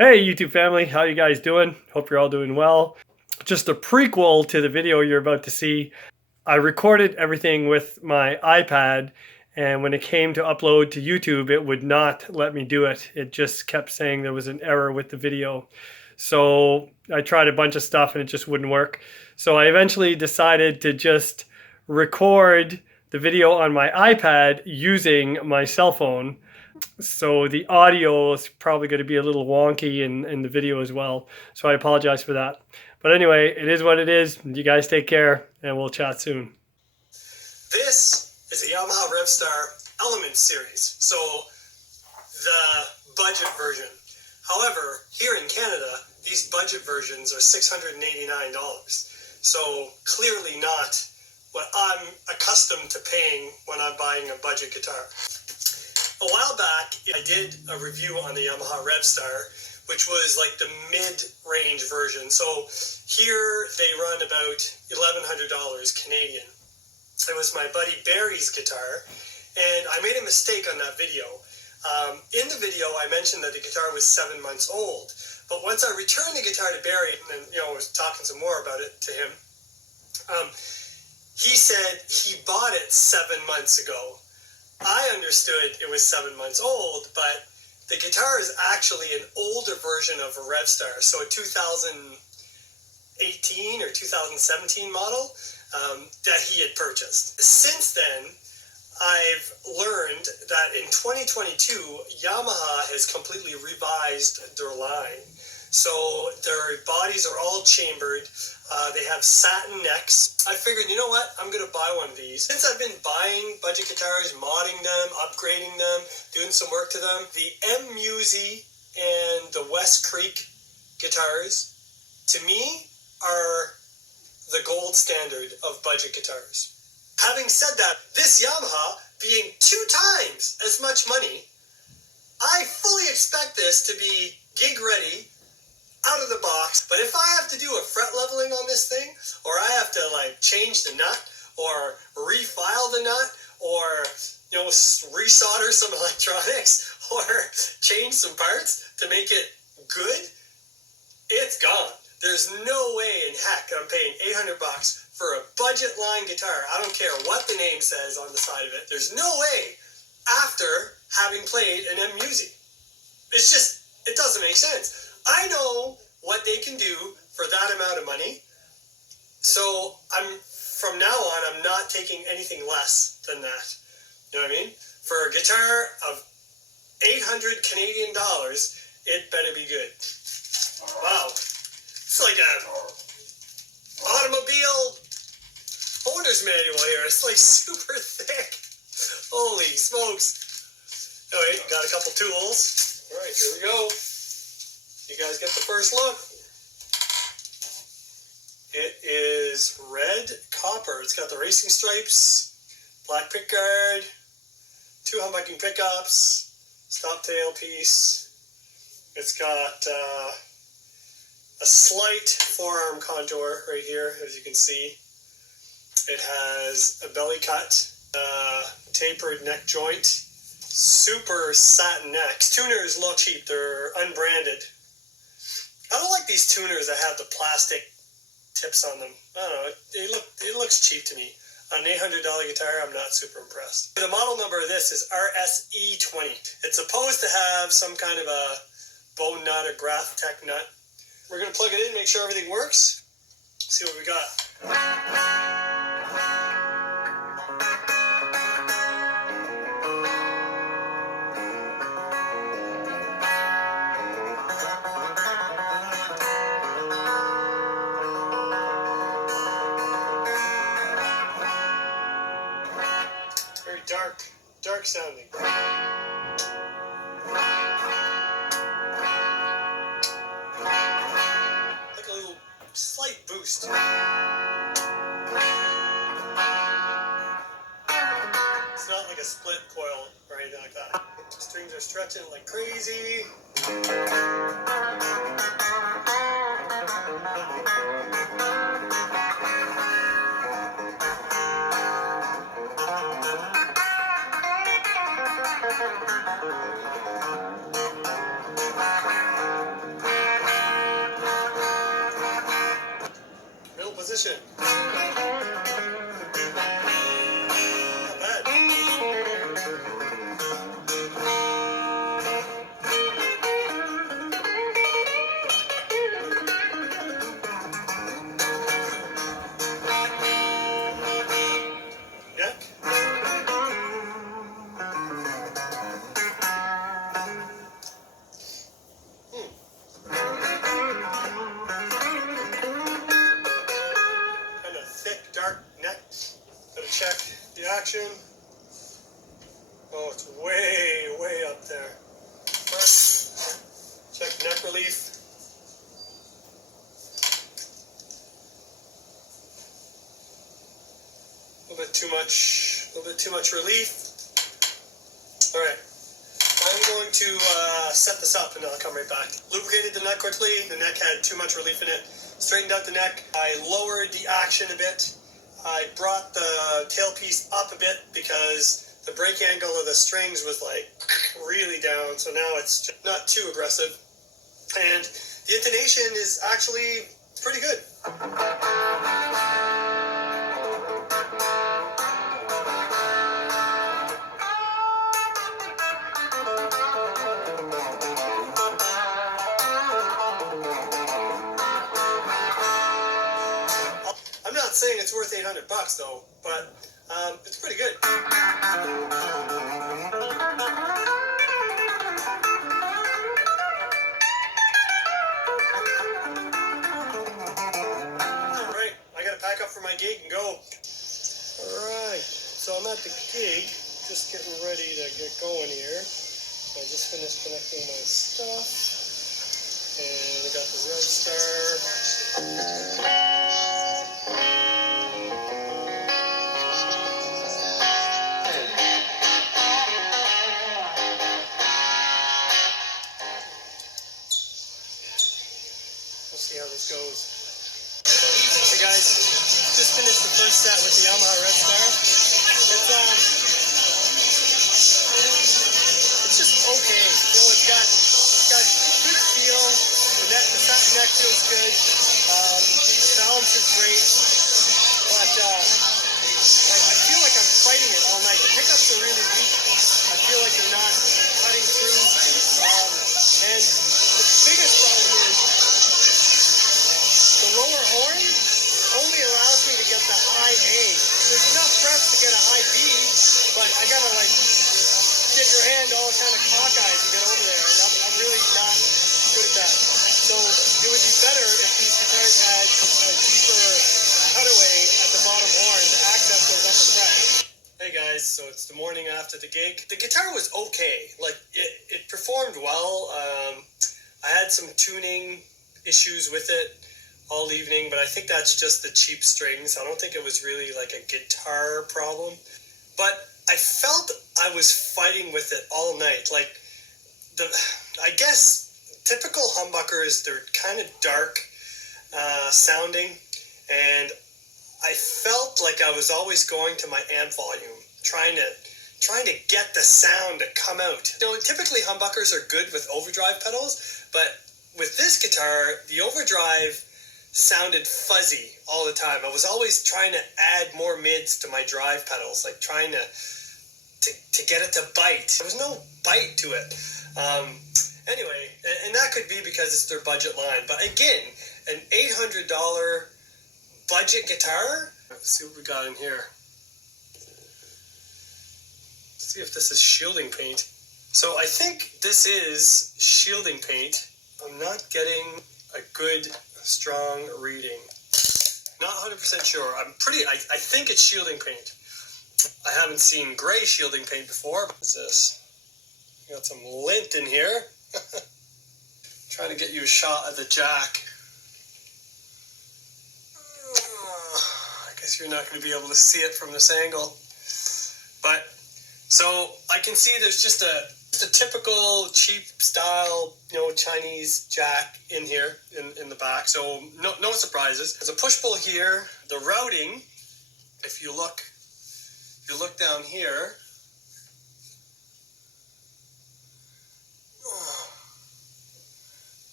Hey YouTube family, how you guys doing? Hope you're all doing well. Just a prequel to the video you're about to see. I recorded everything with my iPad, and when it came to upload to YouTube, it would not let me do it. It just kept saying there was an error with the video. So I tried a bunch of stuff and it just wouldn't work. So I eventually decided to just record the video on my iPad using my cell phone. So the audio is probably going to be a little wonky in the video as well. So I apologize for that. But anyway, it is what it is. You guys take care and we'll chat soon. This is a Yamaha Revstar Element Series, so the budget version. However, here in Canada, these budget versions are $689. So clearly not what I'm accustomed to paying when I'm buying a budget guitar. A while back, I did a review on the Yamaha Revstar, which was like the mid-range version. So here they run about $1,100 Canadian. It was my buddy Barry's guitar, and I made a mistake on that video. In the video, I mentioned that the guitar was 7 months old, but once I returned the guitar to Barry, and I was talking some more about it to him, he said he bought it 7 months ago. I understood it was 7 months old, but the guitar is actually an older version of a Revstar, so a 2018 or 2017 model that he had purchased. Since then, I've learned that in 2022, Yamaha has completely revised their line. So their bodies are all chambered. They have satin necks. I figured, you know what? I'm going to buy one of these. Since I've been buying budget guitars, modding them, upgrading them, doing some work to them, the M Musi and the West Creek guitars, to me, are the gold standard of budget guitars. Having said that, this Yamaha being 2 times as much money, I fully expect this to be gig ready, out of the box. But if I have to do a fret leveling on this thing, or I have to like change the nut, or refile the nut, or resolder some electronics, or change some parts to make it good, it's gone. There's no way in heck I'm paying $800 for a budget line guitar. I don't care what the name says on the side of it. There's no way after having played an M Musi. It's just, it doesn't make sense. I know what they can do for that amount of money. So from now on, I'm not taking anything less than that. You know what I mean? For a guitar of 800 Canadian dollars, it better be good. Wow. It's like an automobile owner's manual here. It's like super thick. Holy smokes. Anyway, got a couple tools. All right, here we go. You guys get the first look. It is red copper. It's got the racing stripes, black pickguard, 2 humbucking pickups, stop tail piece. It's got a slight forearm contour right here, as you can see. It has a belly cut, tapered neck joint, super satin necks. Tuners look cheap. They're unbranded. I don't like these tuners that have the plastic tips on them. I don't know. It looks cheap to me. On an $800 guitar, I'm not super impressed. The model number of this is RSE20. It's supposed to have some kind of a bone nut or Graph Tech nut. We're going to plug it in, make sure everything works. See what we got. Very dark sounding. Like a little slight boost. It's not like a split coil or anything like that. The strings are stretching like crazy. action. Oh, it's way up there. Check neck relief. A little bit too much relief. All right, I'm going to set this up and then I'll come right back. Lubricated the neck quickly. The neck had too much relief in it. Straightened out the neck. I lowered the action a bit. I brought the tailpiece up a bit because the brake angle of the strings was like really down. So now it's just not too aggressive. And the intonation is actually pretty good. I'm not saying it's worth $800 though, but it's pretty good. Alright, I gotta pack up for my gig and go. Alright, so I'm at the gig, just getting ready to get going here. I just finished connecting my stuff, and I got the Revstar. We'll see how this goes. Hey guys, just finished the first set with the Yamaha Revstar. It's just okay. You know, it's got good feel. The satin neck feels good. The balance is great. But I feel like I'm fighting it all night. The pickups are really weak. I feel like they're not cutting through. And the biggest problem is the lower horn only allows me to get the high A. There's enough frets to get a high B, but I gotta like get your hand all kind of cockeyed to get over there, and I'm really not good at that. So it would be better if these guitars had a deeper cutaway at the bottom horn to access those upper frets. Hey guys, so it's the morning after the gig. The guitar was okay. Like it performed well. I had some tuning issues with it all evening, but I think that's just the cheap strings. I don't think it was really like a guitar problem. But I felt I was fighting with it all night. Like I guess typical humbuckers, they're kind of dark sounding, and I felt like I was always going to my amp volume, trying to get the sound to come out. You know, typically humbuckers are good with overdrive pedals, but with this guitar, the overdrive sounded fuzzy all the time. I was always trying to add more mids to my drive pedals, like trying to get it to bite. There was no bite to it. Anyway, and that could be because it's their budget line. But again, an $800 budget guitar. Let's see what we got in here. Let's see if this is shielding paint. So I think this is shielding paint. I'm not getting a good strong reading. Not 100% sure. I think it's shielding paint. I haven't seen gray shielding paint before. What's this? Got some lint in here. Trying to get you a shot of the jack. I guess you're not going to be able to see it from this angle. But, so I can see there's just a typical cheap style, Chinese jack in here in the back. So no surprises. There's a push-pull here. The routing, if you look down here,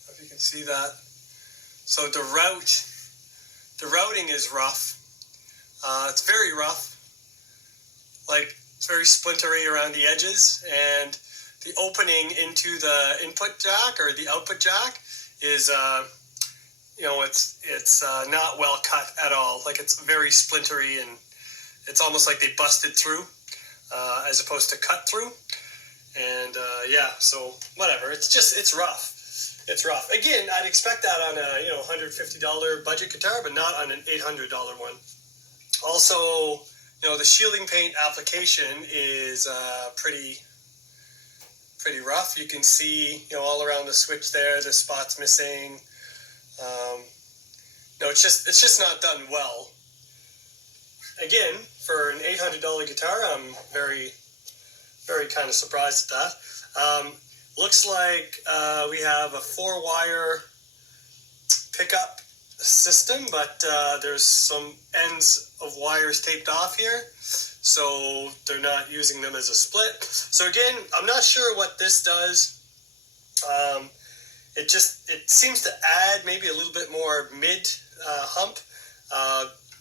if you can see that. So the routing is rough. It's very rough. Like, it's very splintery around the edges, and the opening into the input jack or the output jack is, it's not well cut at all. Like, it's very splintery, and it's almost like they busted through as opposed to cut through. And so whatever. It's rough. It's rough. Again, I'd expect that on a $150 budget guitar, but not on an $800 one. Also, The shielding paint application is pretty rough. You can see, all around the switch there, the spots missing. It's just not done well. Again, for an $800 guitar, I'm very, very kind of surprised at that. Looks like we have a 4-wire pickup system, but there's some ends of wires taped off here, so they're not using them as a split. So again, I'm not sure what this does. It seems to add maybe a little bit more mid hump.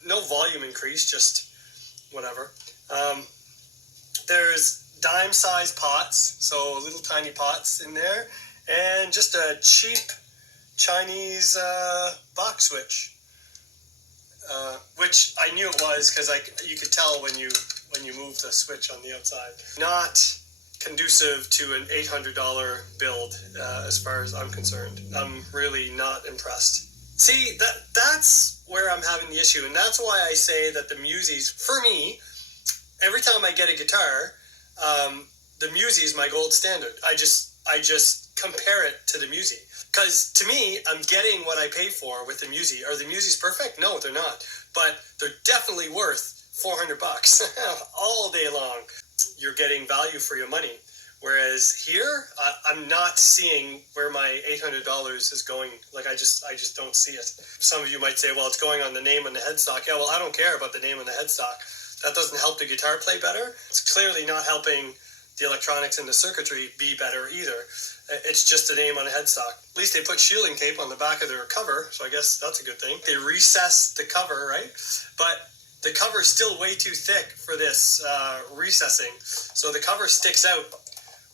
No volume increase, just whatever. There's dime size pots, so little tiny pots in there, and just a cheap Chinese box switch, which I knew it was because you could tell when you moved the switch on the outside. Not conducive to an $800 build, as far as I'm concerned. I'm really not impressed. See, that's where I'm having the issue, and that's why I say that the Musis, for me, every time I get a guitar, the Musi is my gold standard. I just compare it to the Musi. Because to me, I'm getting what I pay for with the Musi. Are the Musis perfect? No, they're not. But they're definitely worth $400 all day long. You're getting value for your money. Whereas here, I'm not seeing where my $800 is going. Like, I just don't see it. Some of you might say, well, it's going on the name and the headstock. Yeah, well, I don't care about the name and the headstock. That doesn't help the guitar play better. It's clearly not helping the electronics and the circuitry be better either. It's just a name on a headstock. At least they put shielding tape on the back of their cover, so I guess that's a good thing. They recessed the cover, right? But the cover is still way too thick for this recessing. So the cover sticks out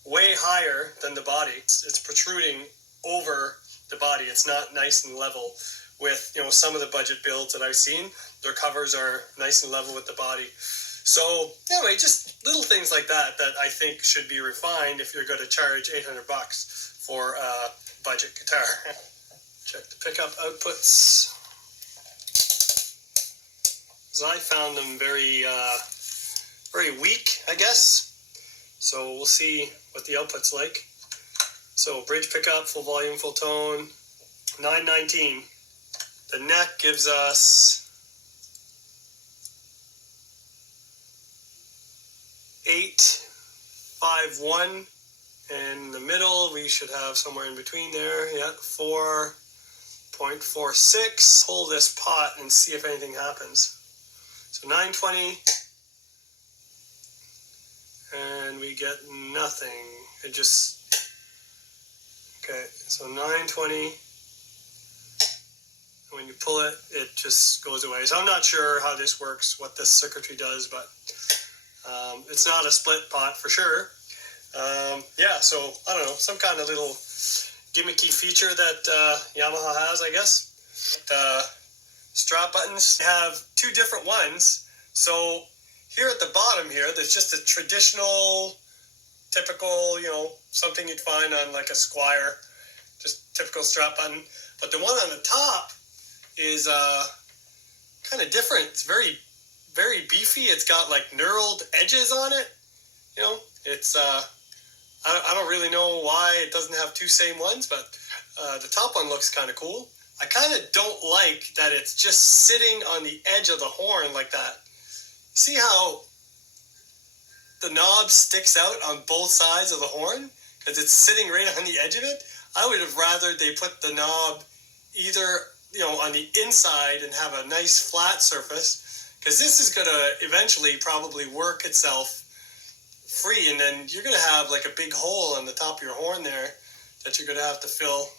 way higher than the body. It's protruding over the body. It's not nice and level with, some of the budget builds that I've seen. Their covers are nice and level with the body. So anyway, just little things like that I think should be refined if you're going to charge $800 for a budget guitar. Check the pickup outputs. So I found them very weak, I guess. So we'll see what the output's like. So bridge pickup, full volume, full tone, 919. The neck gives us 851, and in the middle we should have somewhere in between there, 4.46. Pull this pot and see if anything happens. So 920, and we get nothing. It just, okay, so 920, when you pull it, it just goes away. So I'm not sure how this works, what this circuitry does, but it's not a split pot for sure. So I don't know, some kind of little gimmicky feature that Yamaha has, I guess. The strap buttons have two different ones. So here at the bottom here, there's just a traditional, typical, something you'd find on like a Squire, just typical strap button. But the one on the top is kind of different. It's very, very beefy. It's got like knurled edges on it. It's I don't really know why it doesn't have two same ones, but the top one looks kind of cool. I kind of don't like that it's just sitting on the edge of the horn like that. See how the knob sticks out on both sides of the horn? Because it's sitting right on the edge of it. I would have rather they put the knob either, on the inside and have a nice flat surface, because this is going to eventually probably work itself free, and then you're going to have like a big hole on the top of your horn there that you're going to have to fill.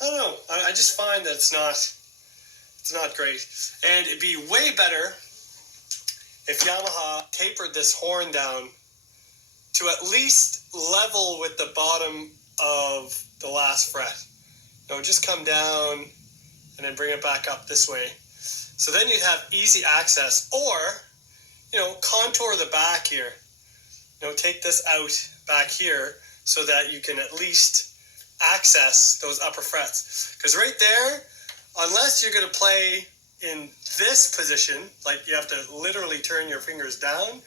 I don't know. I just find that it's not great. And it'd be way better if Yamaha tapered this horn down to at least level with the bottom of the last fret. Just come down and then bring it back up this way. So then you'd have easy access, or, contour the back here. Take this out back here so that you can at least access those upper frets. Because right there, unless you're going to play in this position, like you have to literally turn your fingers down,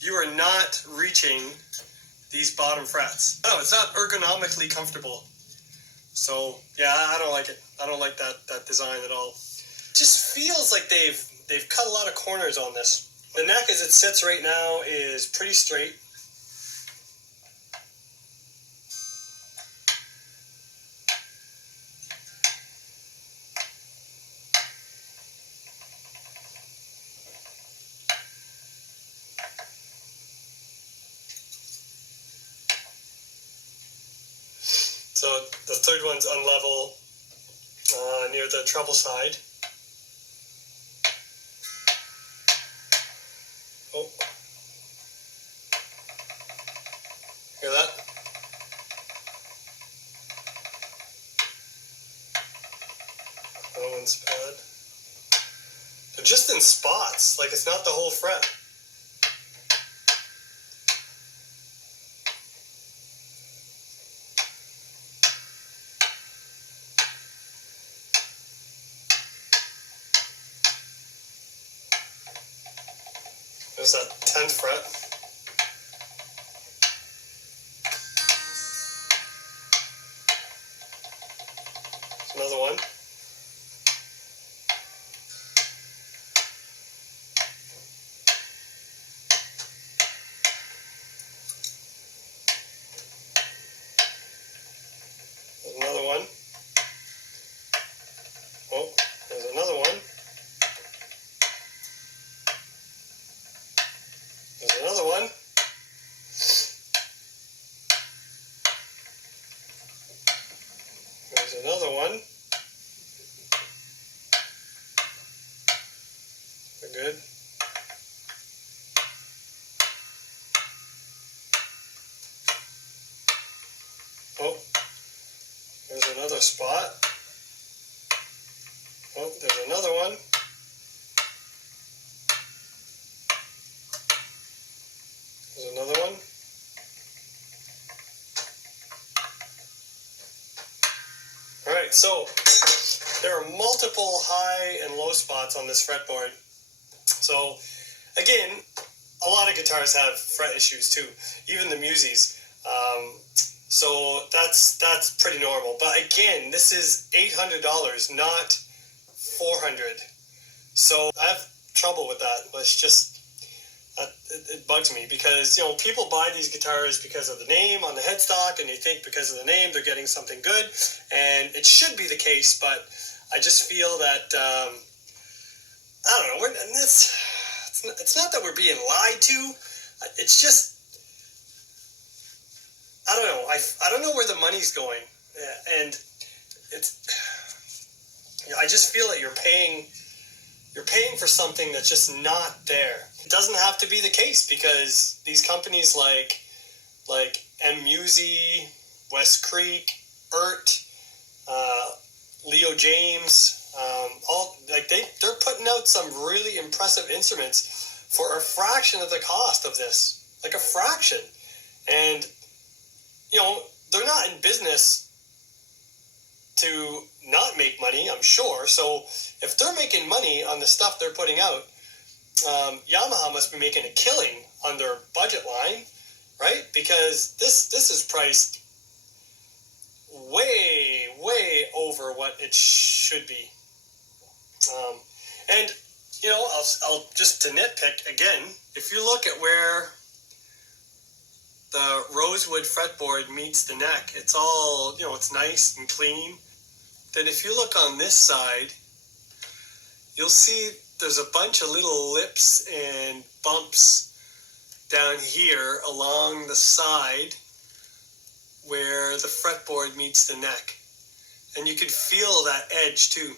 you are not reaching these bottom frets. No, it's not ergonomically comfortable. So yeah, I don't like it. I don't like that design at all. It just feels like they've cut a lot of corners on this. The neck as it sits right now is pretty straight. So the third one's unlevel near the treble side. Oh, hear that? That one's bad. They're just in spots, like it's not the whole fret. There's that 10th fret. There's another one. There's another one. Oh, there's another one. There's another one. There's another one. We're good. Oh, there's another spot. Oh, there's another one. There's another one. All right, so there are multiple high and low spots on this fretboard. So again, a lot of guitars have fret issues too, even the Musis. So that's pretty normal. But again, this is $800, not $400. So I have trouble with that. It's just it bugs me because people buy these guitars because of the name on the headstock, and they think because of the name they're getting something good, and it should be the case. But I just feel that I don't know. It's not that we're being lied to. It's just I don't know. I don't know where the money's going, and I just feel that you're paying for something that's just not there. It doesn't have to be the case because these companies like M-Musi, West Creek, Leo James, all they're putting out some really impressive instruments for a fraction of the cost of this, like a fraction. And they're not in business to not make money, I'm sure. So if they're making money on the stuff they're putting out, Yamaha must be making a killing on their budget line, right? Because this is priced way over what it should be. And I'll just to nitpick again. If you look at where the rosewood fretboard meets the neck, it's all it's nice and clean. Then if you look on this side, you'll see there's a bunch of little lips and bumps down here along the side where the fretboard meets the neck. And you can feel that edge too.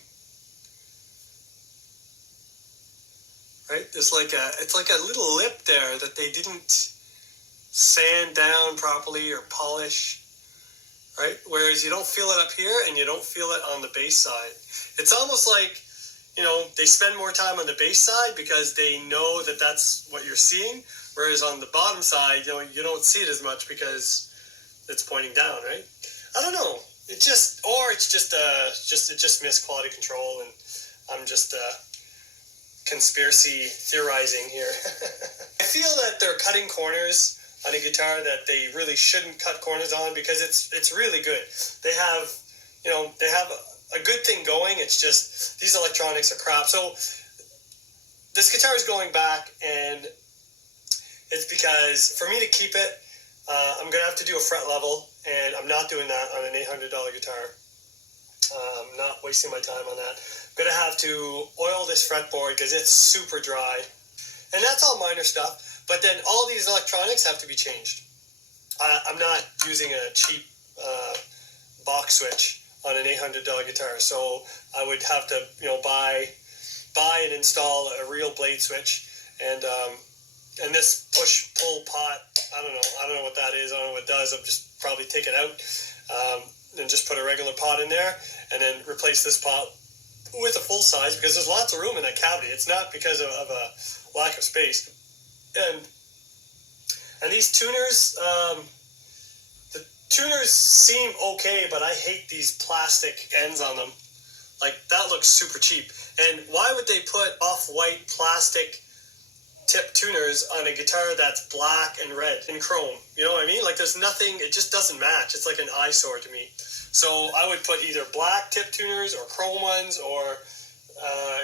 Right? It's like a little lip there that they didn't sand down properly or polish. Right? Whereas you don't feel it up here and you don't feel it on the bass side. It's almost like, they spend more time on the bass side because they know that that's what you're seeing. Whereas on the bottom side, you don't see it as much because it's pointing down, right? I don't know. It just missed quality control, and I'm just conspiracy theorizing here. I feel that they're cutting corners on a guitar that they really shouldn't cut corners on, because it's really good. They have, they have a good thing going. It's just these electronics are crap. So this guitar is going back, and it's because for me to keep it, I'm going to have to do a fret level, and I'm not doing that on an $800 guitar. I'm not wasting my time on that. I'm going to have to oil this fretboard because it's super dry. And that's all minor stuff. But then all these electronics have to be changed. I'm not using a cheap box switch on an $800 guitar. So I would have to, buy and install a real blade switch. And this push-pull pot, I don't know what that is. I don't know what it does. I'll just probably take it out and just put a regular pot in there, and then replace this pot with a full size, because there's lots of room in that cavity. It's not because of a lack of space. And these tuners, the tuners seem okay, but I hate these plastic ends on them. Like, that looks super cheap. And why would they put off-white plastic tip tuners on a guitar that's black and red and chrome? You know what I mean? Like, there's nothing, it just doesn't match. It's like an eyesore to me. So I would put either black tip tuners or chrome ones, or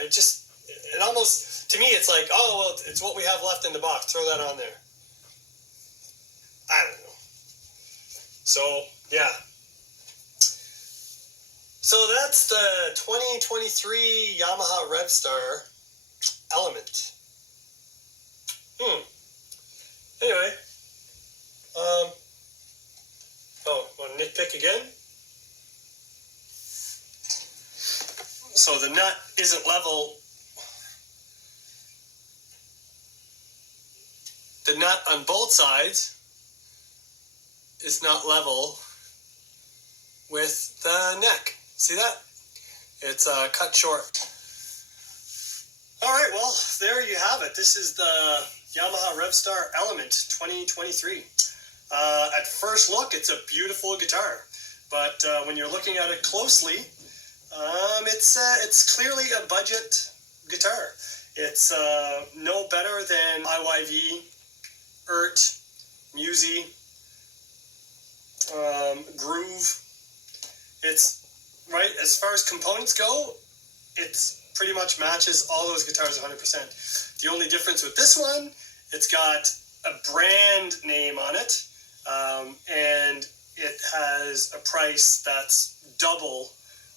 it almost, to me, it's like, oh, well, it's what we have left in the box. Throw that on there. I don't know. So, yeah. So that's the 2023 Yamaha Revstar Element. Anyway. Want to nitpick again? So the nut isn't level. The nut on both sides is not level with the neck. See that? It's cut short. All right, well, there you have it. This is the Yamaha Revstar Element 2023. At first look, it's a beautiful guitar, but when you're looking at it closely, it's clearly a budget guitar. It's no better than IYV, ERT, Musi, Groove. It's right as far as components go. It's pretty much matches all those guitars 100%. The only difference with this one, it's got a brand name on it, and it has a price that's double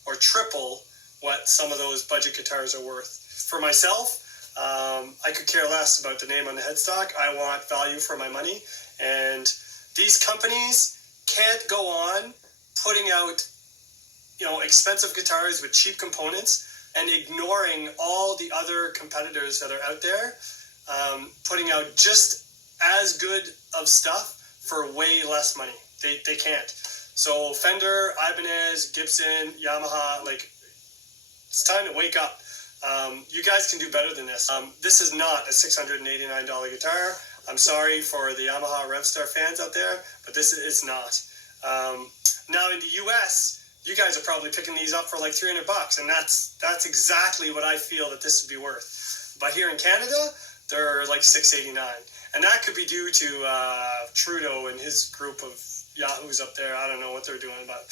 or triple what some of those budget guitars are worth. For myself, I could care less about the name on the headstock. I want value for my money, and these companies can't go on putting out, expensive guitars with cheap components and ignoring all the other competitors that are out there, putting out just as good of stuff for way less money. They can't. So Fender, Ibanez, Gibson, Yamaha, it's time to wake up. You guys can do better than this. This is not a $689 guitar. I'm sorry for the Yamaha Revstar fans out there, but this is not. Now in the US, you guys are probably picking these up for like $300, and that's exactly what I feel that this would be worth. But here in Canada, they're like $689, and that could be due to Trudeau and his group of yahoos up there. I don't know what they're doing, but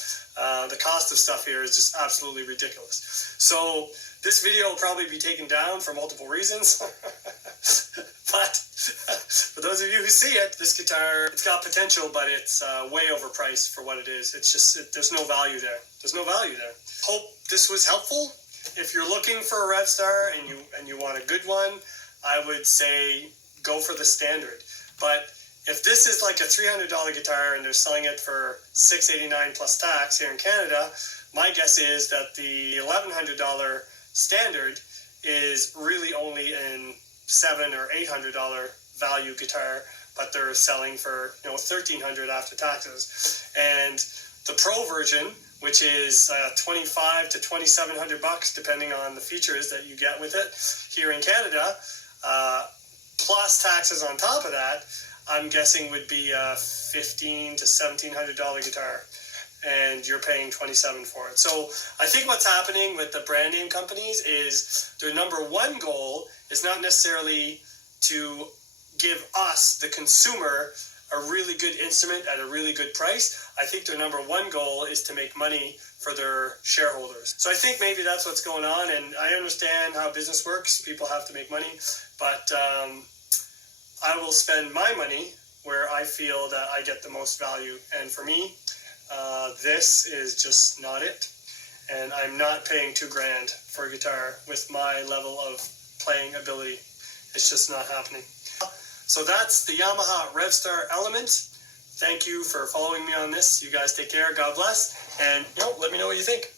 the cost of stuff here is just absolutely ridiculous. So this video will probably be taken down for multiple reasons. But for those of you who see it, this guitar, it's got potential, but it's way overpriced for what it is. It's just, there's no value there. There's no value there. Hope this was helpful. If you're looking for a Revstar and you want a good one, I would say go for the standard. But if this is like a $300 guitar and they're selling it for $689 plus tax here in Canada, my guess is that the $1,100 standard is really only an $700 or $800 value guitar, but they're selling for $1,300 after taxes. And the Pro version, which is $2,500 to $2,700 depending on the features that you get with it here in Canada, plus taxes on top of that, I'm guessing would be a $1,500 to $1,700 guitar. and you're paying $27 for it. So I think what's happening with the brand name companies is their number one goal is not necessarily to give us, the consumer, a really good instrument at a really good price. I think their number one goal is to make money for their shareholders. So I think maybe that's what's going on, and I understand how business works. People have to make money, but I will spend my money where I feel that I get the most value. And for me, this is just not it. And I'm not paying $2,000 for a guitar with my level of playing ability. It's just not happening. So that's the Yamaha Revstar Element. Thank you for following me on this. You guys take care. God bless. And let me know what you think.